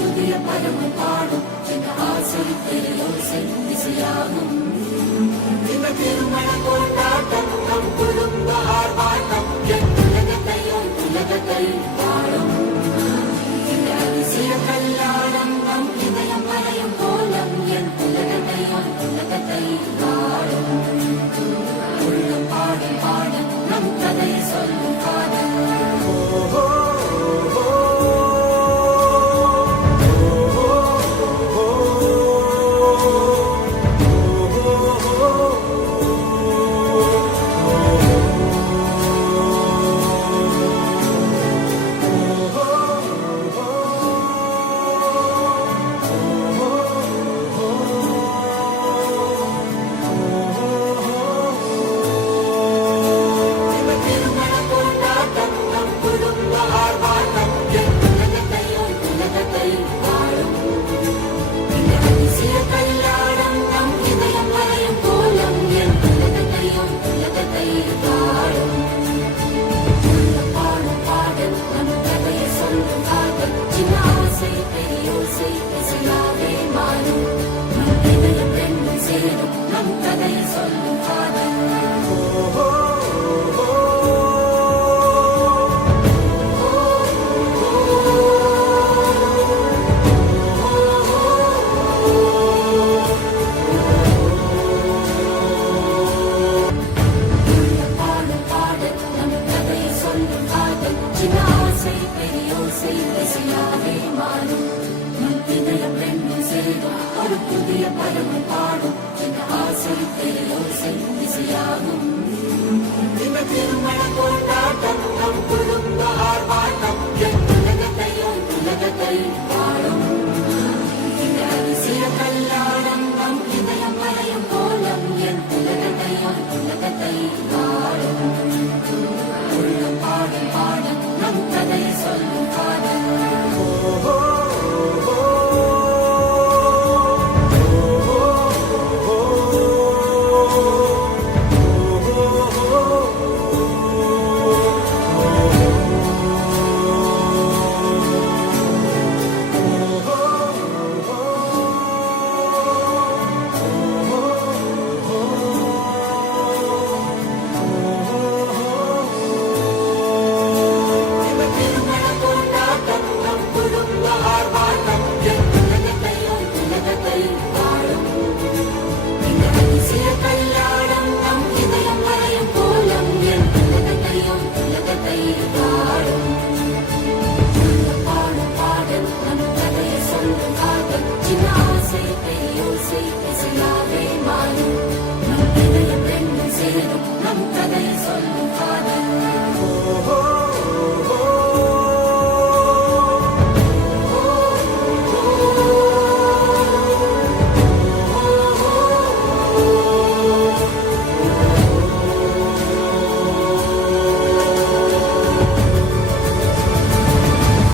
புதிய பருவம் பாடும் என் ஆசை பெரியோசை இசையாகும். இந்த திருமண கொண்டாட்டம் நம் குடும்ப ஆர்ப்பாட்டம் என் உலகத்தை பாடும். இந்த அதிசய கல்யாணம் நம் இதயம் மறையும் கோலம் என் உலகத்தை பாடும். உள்ள பாடும் பாடும் நம் கதை சொல்லும் காதல். ஒரு புதிய பருவம் பாடும் என் ஆசை பெரியோசை இசையாகும். இந்த திருமண கொண்டாட்டம் நம் குடும்ப ஆர்ப்பாட்டம் என் உலகத்தை பாடும். இந்த அதிசய கல்யாணம் நம் இதயம் மறையும் கோலம் என் உலகத்தை பாடும். உள்ள பாடும் பாடும் நம் கதை சொல்லும் காதல். Say,